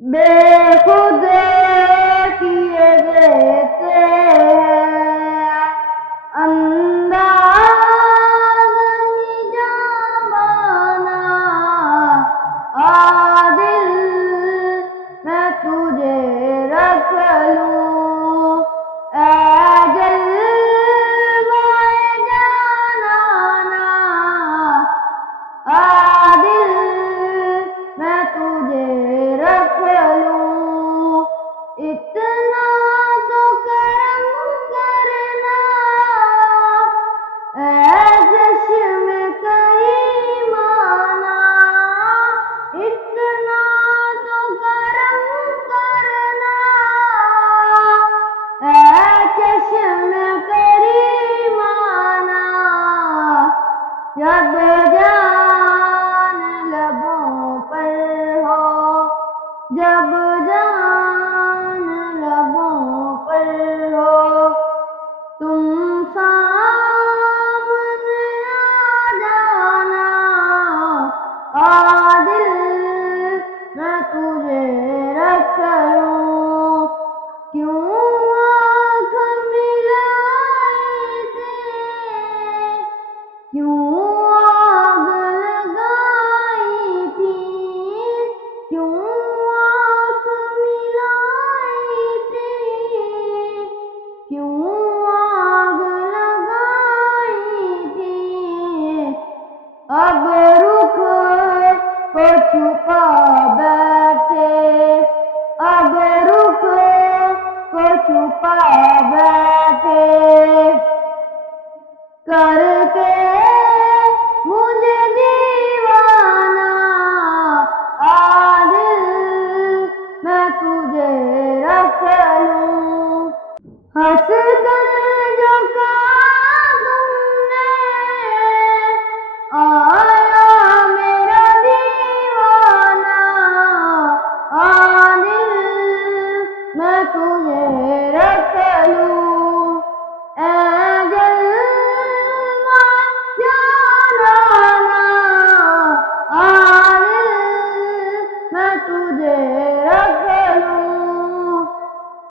بے خود کیے دیتے ہیں انداز جامانا عادل میں تجھے رکھ لوں اے جلوۂ جانانا عادل میں تجھے رکھ لوں اتنا تو کرم کرنا اے چشم کریمانہ اتنا تو کرم کرنا اے چشم کریمانہ جب جان لبوں پر ہو جب جان لبوں پر ہو تم سامنے آ جانا عادل میں تجھے رکھ لوں کیوں آنکھ ملائی تھی کیوں آگ لگائی تھی کیوں آنکھ ملائی تھی کیوں آگ لگائی تھی اب رخ کو چھپا بیٹھے اب رخ کو چھپا بیٹھے کر کے مجھے دیوانہ عادل میں تجھے رکھ لوں ہنس کر جو کہا تم نے آیا میرا دیوانہ عادل میں تجھے رکھ